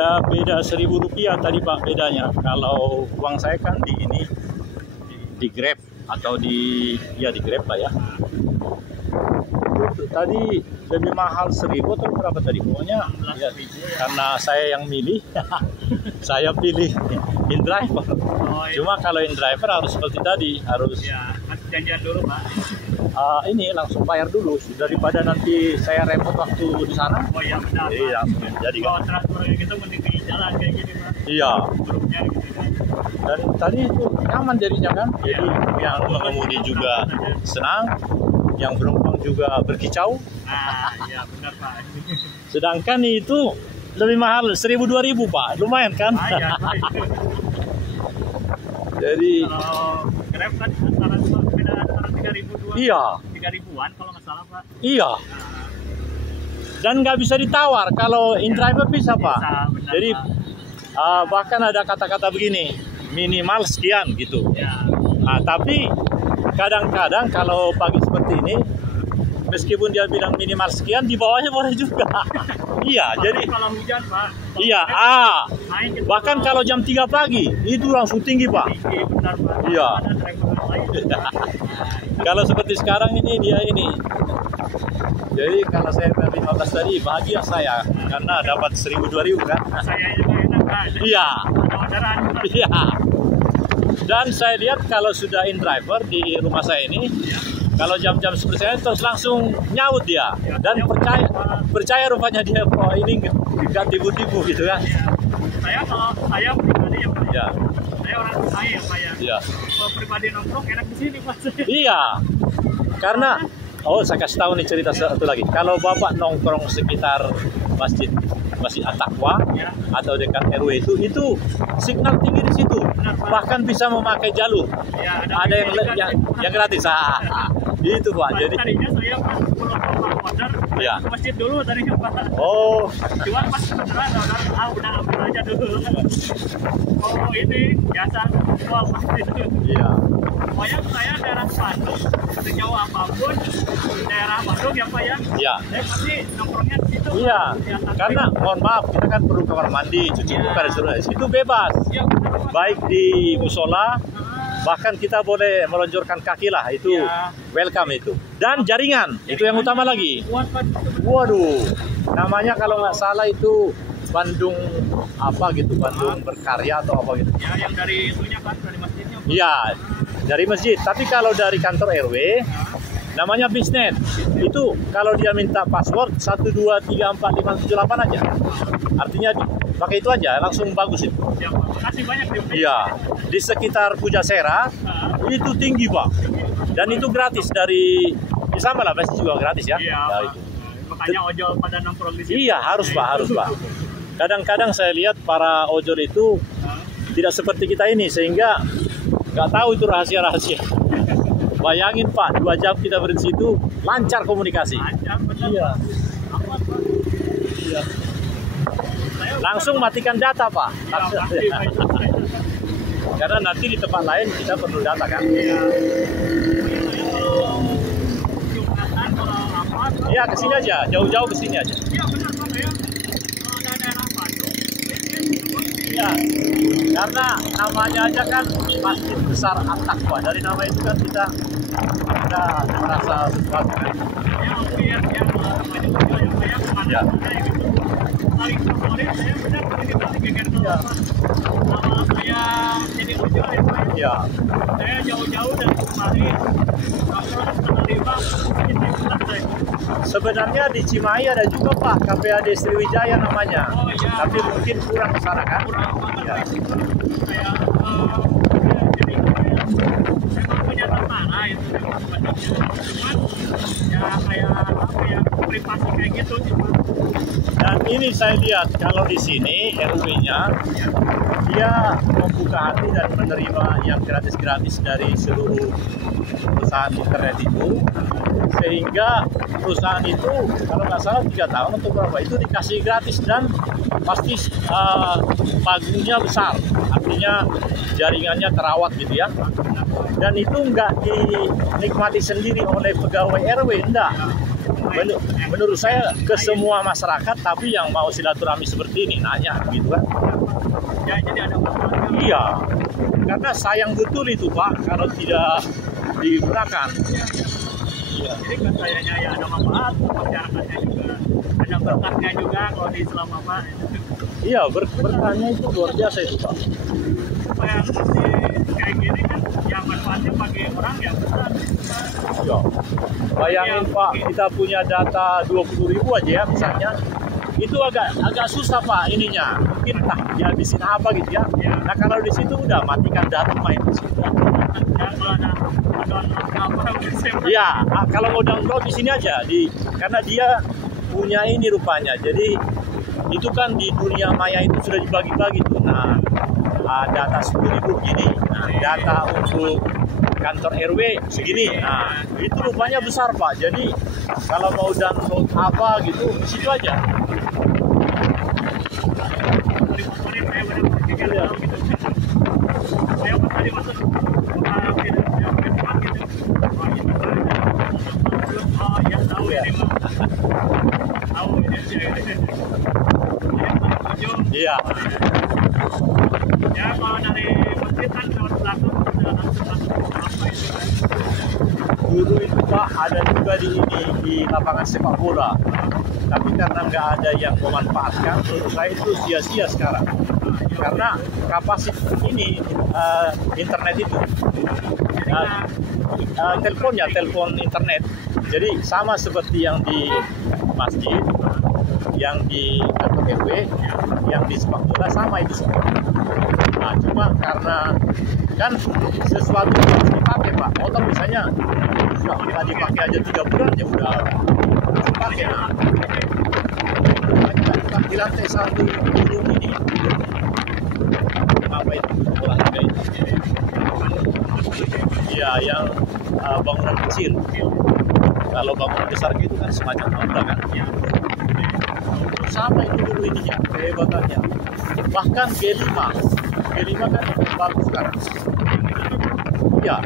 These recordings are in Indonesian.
Ada beda Rp1.000 tadi Pak bedanya. Kalau uang saya kan di ini di Grab atau di Grab Pak ya. Tadi lebih mahal 1.000 atau berapa tadi? Pokoknya ya, karena saya yang milih, saya pilih InDriver. Oh, iya. Cuma kalau InDriver harus seperti tadi, harus Ya, janjian dulu Pak. ini langsung bayar dulu daripada nanti saya repot waktu di sana. Oh iya benar Pak. Iya, jadi kan. Kalau transfer kayak gitu mending di jalan kayak gini Pak. Iya. Grupnya gitu kan. Dan tadi itu nyaman jadinya kan. Jadi yang mengemudi juga senang, yang penumpang juga berkicau. Nah, iya benar Pak. Sedangkan itu lebih mahal 1.000-2.000 Pak, lumayan kan? Lumayan Pak. Jadi Kalau Grab kan beda antara 3.000 iya, 3.000-an kalau nggak salah Pak. iya. Nah, Dan nggak bisa ditawar. Kalau InDriver bisa Pak. bisa, benar, Jadi Pak. bahkan ada kata-kata begini, minimal sekian gitu. Ya. Nah, tapi kadang-kadang kalau pagi seperti ini, meskipun dia bilang minimal sekian, di bawahnya boleh juga. Iya, jadi kalau hujan Pak. Kalau iya, naik gitu, bahkan kalau jam 3 pagi itu langsung tinggi Pak. tinggi, benar Pak. Iya. Ada driver lain. Kalau seperti sekarang ini dia ini. Jadi kalau saya bayar 15 tadi bahagia saya karena dapat 1.000-2.000 kan. Saya juga enak Pak. Iya. Ada orderan Pak. Iya. Dan saya lihat kalau sudah InDriver di rumah saya ini, kalau jam-jam seperti saya terus langsung nyaut dia dan percaya rupanya dia oh ini nggak tipu-tipu gitu kan. Ya. Kalau saya pribadi ya Pak. Ya. Saya orang kaya Pak ya. Iya. Kalau pribadi nongkrong enak di sini Pak. Iya. Karena saya kasih tahu nih cerita satu lagi. Kalau Bapak nongkrong sekitar Masjid At-Taqwa Ya. atau dekat RW itu signal tinggi di situ. Bahkan bisa memakai jalur. Ya, Ada yang gratis. Itu Pak. Jadi tadinya saya pas pulang order ya. ke masjid dulu tadinya Pak. Oh, Cuma pas beneran udah ambil aja dulu. Oh ini biasa masjid. iya. Pokoknya saya daerah Bandung, sejauh apapun daerah Bandung ya Pak ya. Iya. Saya pasti nongkrongnya di situ. Iya. Ya, Karena mohon maaf kita kan perlu kamar mandi, cuci muka dan sebagainya. Itu bebas. ya, benar, Pak. Baik di musola, bahkan kita boleh meluncurkan kaki lah, itu Ya. welcome itu. Dan jaringan, itu yang utama lagi. Kuat Pak. Waduh, namanya kalau nggak salah itu Bandung apa gitu, Bandung Berkarya atau apa gitu. Ya yang dari itunya Pak, dari masjidnya. Pak. Iya, dari masjid. Tapi kalau dari kantor RW, namanya Bisnet. Itu kalau dia minta password 1234578 aja. Artinya pakai itu aja, langsung bagus itu. Ya, Pak. Makasih banyak Pak. Iya, di sekitar Pujasera itu tinggi Pak. Dan itu gratis dari sama lah, pasti juga gratis ya. Iya. Ya, itu. Makanya ojol pada nongkrong di sini. Iya, harus Pak. Kadang-kadang saya lihat para ojol itu tidak seperti kita ini, sehingga nggak tahu itu rahasia-rahasia. Bayangin Pak, 2 jam kita berhenti situ, lancar komunikasi. Lancar, benar. Iya. Aman Pak. Iya. Saya Langsung matikan data Pak. ya, pasti, Pak. Karena nanti di tempat lain kita perlu data kan. Iya. Jumatan kalau apa? Iya, ke sini aja, jauh-jauh ke sini aja. Iya benar Pak ya. Kalau ada daerah Bandung, Iya. Karena namanya aja kan Masjid Besar At-Taqwa. Dari nama itu kan kita merasa sesuatu kan. ya hampir ya namanya ojol ya Pak ya. Ya. Pemandangannya gitu. Paling favorit saya benar ini kali geger dulu Ya. Pak. Awal saya jadi ojol ya Pak. Iya. Saya jauh-jauh dari kemari. Nongkrong 4:30 jadi selesai. Sebenarnya di Cimahi ada juga Pak, KPAD Sriwijaya namanya. Oh iya. Tapi mungkin kurang ke sana kan? Kurang banget Ya. Pak itu. Kayak jadi memang punya tentara itu bentuknya. Cuman ya kayak apa ya privasi kayak gitu sih Pak. Dan ini saya lihat kalau di sini RW-nya dia membuka hati dan menerima yang gratis-gratis dari seluruh perusahaan internet itu, sehingga perusahaan itu kalau nggak salah 3 tahun untuk berapa itu dikasih gratis dan pasti pagungnya besar, artinya jaringannya terawat gitu ya. Dan itu nggak dinikmati sendiri oleh pegawai RW, enggak. menurut saya ke semua masyarakat, tapi yang mau silaturahmi seperti ini nanya gitu kan. Ya, jadi ada manfaatnya. Iya, karena sayang betul itu Pak kalau tidak digunakan. Iya. Jadi kan kayaknya ya ada manfaat, masyarakatnya juga ada berkahnya juga kalau di Islam Pak. Iya, berkahnya itu luar biasa itu Pak. Supaya kayak gini kan yang manfaatnya bagi orang yang besar. Ya. Bayangin Pak, kita punya data 20.000 aja ya misalnya. Itu agak susah Pak ininya. Mungkin entah dihabisin apa gitu ya. Nah kalau di situ udah matikan data main di situ. Ya, kalau mau download di sini aja karena dia punya ini rupanya. Jadi itu kan di dunia maya itu sudah dibagi-bagi tuh. Nah, data 10.000 begini. Nah, data untuk kantor RW segini. Nah, itu rupanya besar Pak. Jadi kalau mau download apa gitu, di situ aja. Iya. Ya kalau dari masjid kan lewat belakang sudah langsung apa itu kan. Dulu itu Pak ada juga di lapangan sepak bola. Tapi karena nggak ada yang memanfaatkan, menurut saya itu sia-sia sekarang. Karena kapasitas ini internet itu, telepon internet. Jadi sama seperti yang di masjid, yang di kantor RW, yang di sepak bola sama itu semua. Nah, cuma karena kan sesuatu yang harus dipakai Pak. Motor misalnya nggak dipakai aja 3 bulan ya udah dipakai. Nah, di lantai 1 gedung ini apa itu olahraga itu? Iya, yang bangunan kecil. Kalau bangunan besar gitu kan semacam apa kan? Sama itu dulu ininya, kehebatannya. Bahkan G5 kan bagus sekarang. Ya,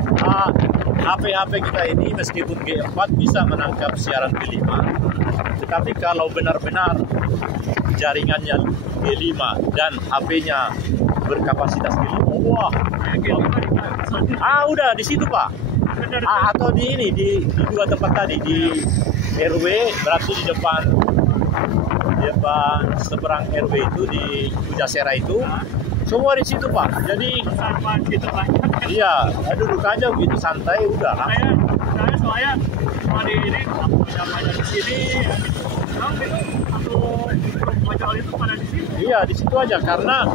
HP kita ini meskipun G4 bisa menangkap siaran G5, tetapi kalau benar-benar jaringannya G5 dan HP-nya berkapasitas G5, wah, udah di situ Pak. Atau di 2 tempat tadi di RW, berarti di depan seberang RW itu di Pujasera itu. Semua di situ Pak. Jadi iya, duduk aja begitu santai udah lah. Soalnya di ini banyak di sini, itu pada di sini. Iya, di situ aja karena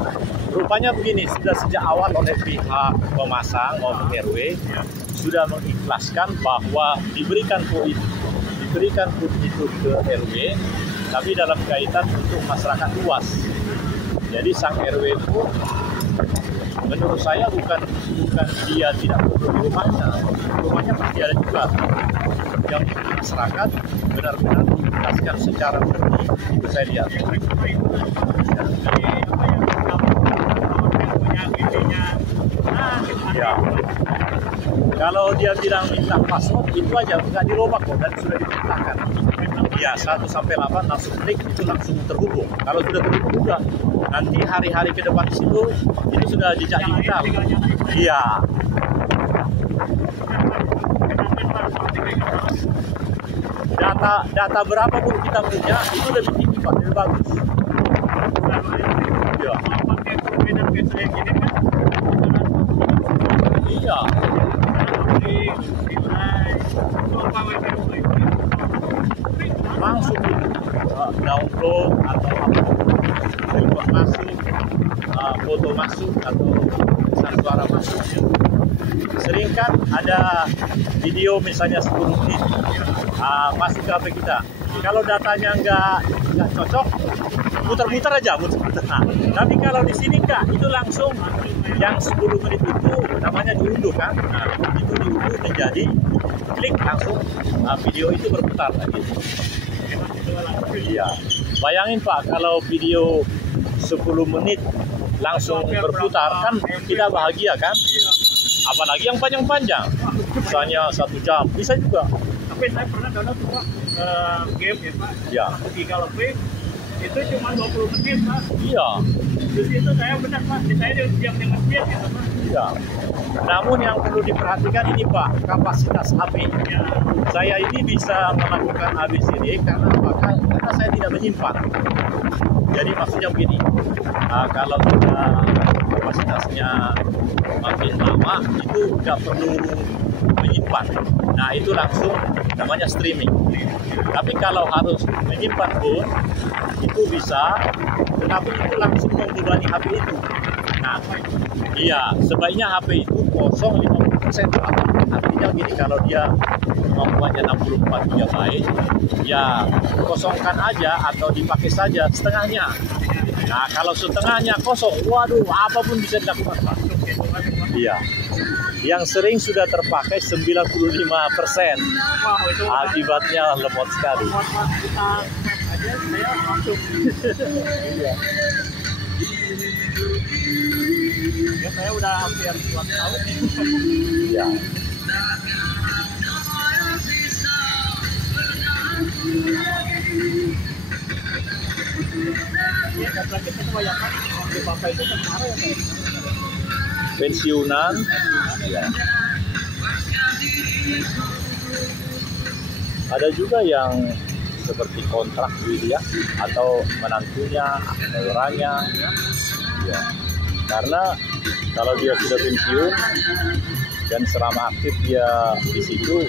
rupanya begini, sudah sejak awal oleh pihak pemasang maupun RW sudah mengikhlaskan bahwa diberikan pun itu ke RW, tapi dalam kaitan untuk masyarakat luas. Jadi sang RW itu menurut saya bukan dia tidak perlu di rumahnya pasti ada juga. Yang masyarakat benar-benar dijelaskan secara murni, itu saya lihat. Ya. Kalau dia bilang minta password itu aja nggak dirobak kok dan sudah diperintahkan. Ya 1-8 langsung klik itu langsung terhubung. Kalau sudah terhubung udah nanti hari-hari ke depan di situ ini sudah jejak digital. Iya. Data berapapun kita punya itu lebih tinggi Pak, lebih bagus. Iya. Iya. Langsung download atau apa masuk, foto masuk atau suara masuk. Sering kan ada video misalnya 10 menit masuk ke HP kita. Kalau datanya nggak cocok, muter-muter aja. Nah, tapi kalau di sini enggak, itu langsung yang 10 menit itu namanya diunduh kan. Nah, itu diunduh menjadi klik langsung video itu berputar lagi. Iya. Bayangin Pak, kalau video 10 menit langsung berputar kan kita bahagia kan? Apalagi yang panjang-panjang, misalnya 1 jam bisa juga. HP saya pernah download Pak, game ya Pak, Ya. 1 giga lebih, itu cuma 20 menit Pak. Iya. Di situ saya benar Pak, saya diam di masjid gitu Pak. Iya. Namun yang perlu diperhatikan ini Pak, kapasitas HP. Ya, Saya ini bisa melakukan ABCD karena apa? Karena saya tidak menyimpan. Jadi maksudnya begini, kalau kita kapasitasnya makin lama itu nggak perlu menyimpan. Nah itu langsung namanya streaming. Tapi kalau harus menyimpan pun itu bisa, tetapi itu langsung membebani HP itu. Nah, iya, sebaiknya HP itu kosong 50%. Artinya gini, kalau dia kemampuannya 64 GB, ya kosongkan aja atau dipakai saja setengahnya. Nah, kalau setengahnya kosong, waduh, apapun bisa dilakukan, Pak. Iya. Yang sering sudah terpakai 95%. wah itu Akibatnya lemot sekali. Pak, kita tap aja saya langsung. Iya. Ya saya udah hampir 2 tahun. Iya. Ya, dan lagi kebanyakan di Bapak itu tentara ya Pak. Pensiunan. Ya. Ada juga yang seperti kontrak gitu ya, atau menantunya, orangnya. Ya. Karena kalau dia sudah pensiun dan selama aktif dia di situ,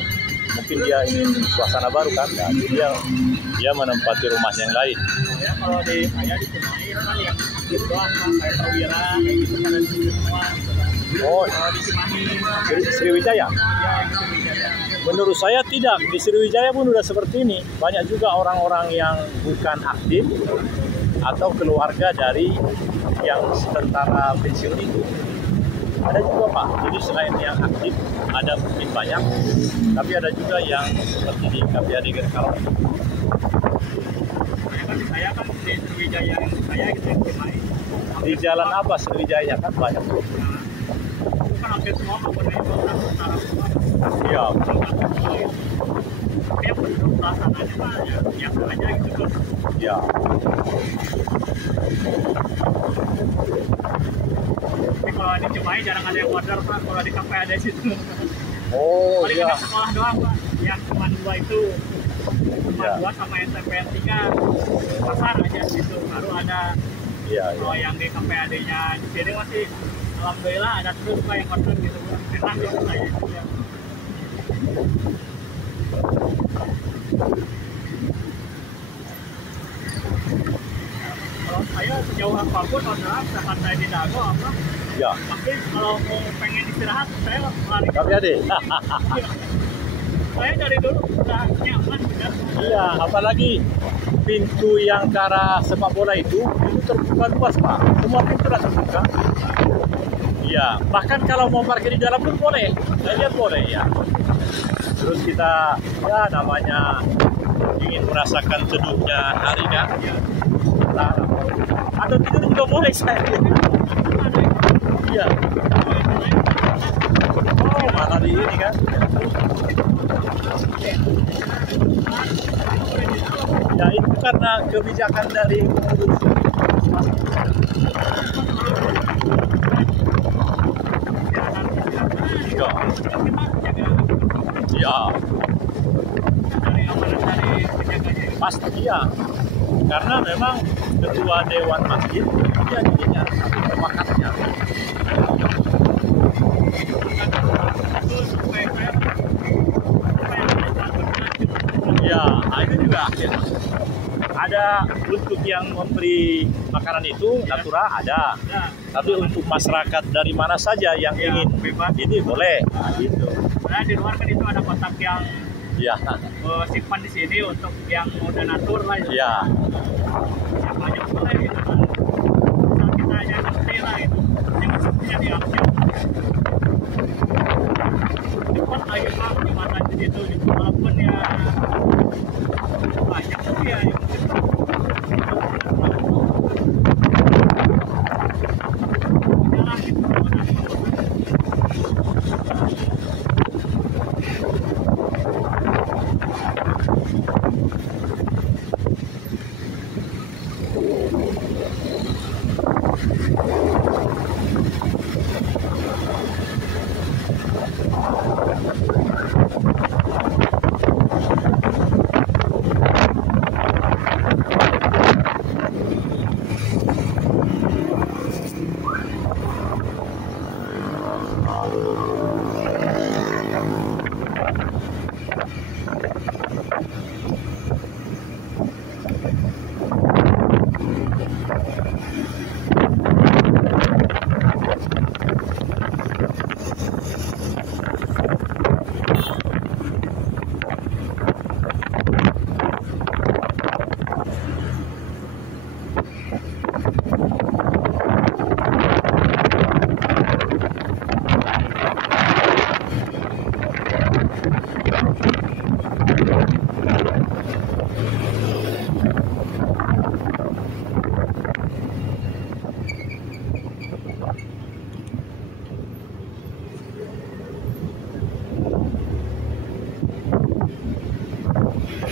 mungkin dia ingin suasana baru kan, nah, jadi dia menempati rumah yang lain. Ya kalau di saya di Cimahi kan yang gitu doang Pak, kayak perwira kayak gitu kan di situ semua gitu kan. Oh, Kalau di Cimahi Sriwijaya? ya yang Sriwijaya. Menurut saya tidak, di Sriwijaya pun udah seperti ini. Banyak juga orang-orang yang bukan aktif atau keluarga dari yang tentara pensiun itu. Ada juga Pak, jadi selain yang aktif, ada mungkin banyak, tapi ada juga yang seperti di KPAD Gerkalong. Saya kan di Sriwijaya yang saya gitu di Cimahi. Di jalan apa Sriwijaya kan banyak tuh. Itu kan hampir semua mempunyai tentara semua. Iya. Tapi yang penduduk pelaksanaannya Pak ya biasa aja gitu kan. Ya. Tapi kalau di Cimahi jarang ada yang order Pak, kalau di kafe ada situ. Oh Paling iya. ada sekolah doang Pak, yang cuma 2 itu. Cuma Ya. 2 sama STPN 3 pasar aja gitu, baru ada. Iya, Kalau iya. yang di KPAD-nya di sini masih alhamdulillah ada terus Pak yang order gitu Pak. Enak gitu saya. Ya. Kalau saya sejauh apapun orderan, misalkan saya di Dago apa, Ya. tapi kalau mau pengen istirahat saya lari. KPAD. Saya dari dulu udah nyaman benar. Iya, apalagi pintu yang ke arah sepak bola itu terbuka luas Pak. Semua pintu sudah terbuka. Iya, bahkan kalau mau parkir di dalam pun boleh. Saya lihat boleh ya. Terus kita ya namanya ingin merasakan teduhnya hari kan. Nah, atau tidur juga boleh saya. Iya. Oh, malah di ini kan. Ya itu karena kebijakan dari pengurus. Ya. Ya, pasti ya. Karena memang ketua dewan masjid dia jadinya sepakatnya. Ya, itu juga akhirnya. Ada untuk yang memberi makanan itu natura ada, tapi untuk masyarakat dari mana saja yang ingin bebas ini boleh. Nah, gitu. Nah, di luar kan itu ada kotak yang Ya, simpan di sini untuk yang mau donatur lah gitu. ya, Siapa aja boleh gitu kan. Asal kita aja ngerti lah gitu. Yang maksudnya diambil. Cepat lagi Pak, jembatan di situ gitu. Walaupun ya banyak tapi ya yang jalan gitu.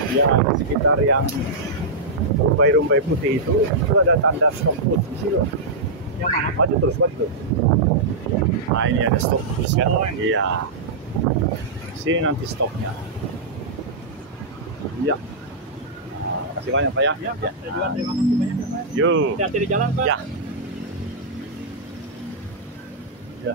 Ya, sekitar yang rumbai-rumbai putih itu ada tanda stop bus di situ. Yang mana? Maju terus, maju terus. Nah, ini ada stop bus kan? Iya. Sini nanti stopnya. Iya. Kasih banyak Pak ya. Ya, Pak. Saya juga terima kasih banyak ya, Pak. Yuk. Hati-hati di jalan, Pak. Ya. Ya.